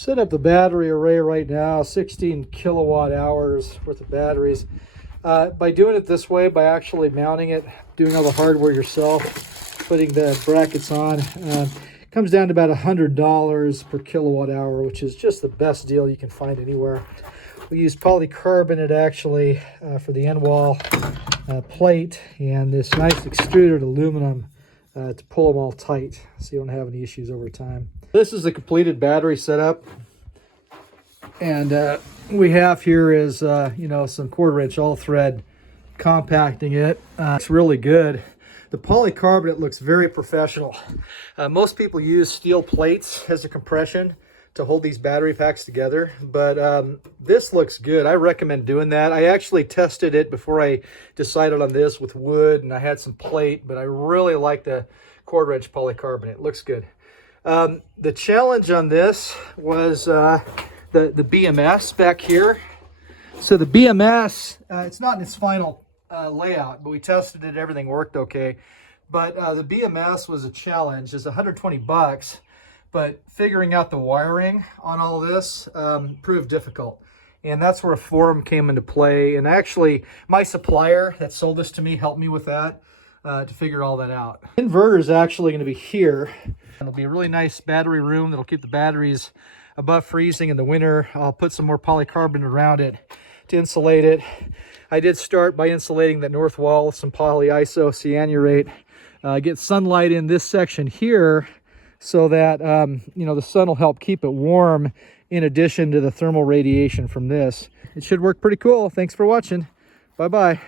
Setting up the battery array right now, 16 kilowatt hours worth of batteries. By doing it this way, by actually mounting it, doing all the hardware yourself, putting the brackets on, it comes down to about $100 per kilowatt hour, which is just the best deal you can find anywhere. We use polycarbonate actually for the end wall plate, and this nice extruded aluminum to pull them all tight so you don't have any issues over time. This is the completed battery setup, and we have here is some 1/4" all thread compacting it. It's really good. The polycarbonate looks very professional. Most people use steel plates as a compression to hold these battery packs together, but this looks good. I recommend doing that. I actually tested it before I decided on this with wood, and I had some plate, but I really like the 1/4" polycarbonate. It looks good. The challenge on this was the BMS back here. So the BMS, it's not in its final layout, but we tested it, everything worked okay. But the BMS was a challenge. It's $120, but figuring out the wiring on all this proved difficult. And that's where a forum came into play. And actually, my supplier that sold this to me helped me with that to figure all that out. Inverter is actually going to be here. It'll be a really nice battery room that'll keep the batteries above freezing in the winter. I'll put some more polycarbonate around it to insulate it. I did start by insulating that north wall with some polyisocyanurate. Get sunlight in this section here so that the sun will help keep it warm in addition to the thermal radiation from this. It should work pretty cool. Thanks for watching. Bye-bye.